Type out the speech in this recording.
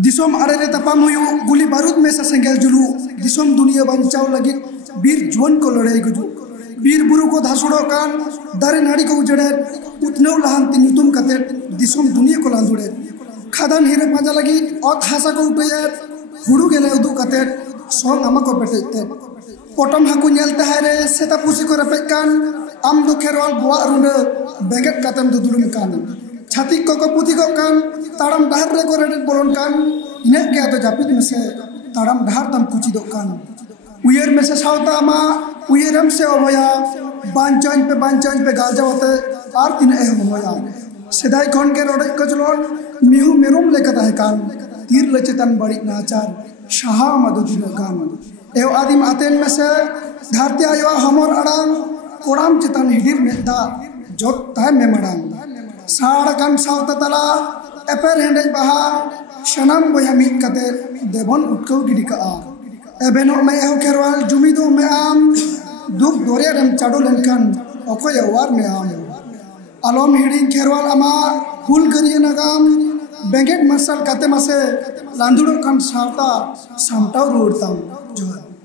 दिसोम आड़े तपाम हुयु गुली बारूद में से सेंगेल जुलू दिसोम दुनिया बंचाव लगी बीर जुवन को लड़ाई गुजु बीर बुरु को धासुड़ो कान दारे नाड़ी को उजड़े उतनेव लहांती नुतुम कते दिसोम दुनिया को लांदुड़े खादान हिरे पांजा लगी और हासा को उपेये हुड़ू गेले उदू कते सोंग आमा को बेटेते पोटम हाकु नेलते हारे सेता पुसी को रपेक कान आम दो खेरवाल बुआ रुंडे बेगेट कातेम दुदुरुम कान छातिक को पुथी को कान ताड़म डहार रे को रेडेट बोलन कान इने के तो जापित में से ताड़म डहार तम कुची दो कान उयर में से सावता आमा उयरम से ओया बांचाइन पे गाजा होते आर तीन ए होया सेदाई खन के रोडे कचलोन मिहु मेरुम लेकता है कान तीर लचेतन बड़ी नाचार शाहा मदुदिन कान एव आदिम आतेन में से धरती आयो हमर अड़ांग कोड़ाम चितन हिडिर में दा जोत ताय में मड़ांग साड़ कान सावता तला एपर हेंडेज बहा शनम बया मिट कते देवन उठको गिडी का एबेनो में एहो केरवाल जुमिदो में आम दुख दोरे रम चाडो लेनकान अको यवार में आम आलम हिडिंग केरवाल अमा फुल करिए नगाम बेंगेट मसल कते मसे लांदुड़ो कान सावता सामटाव रोडताम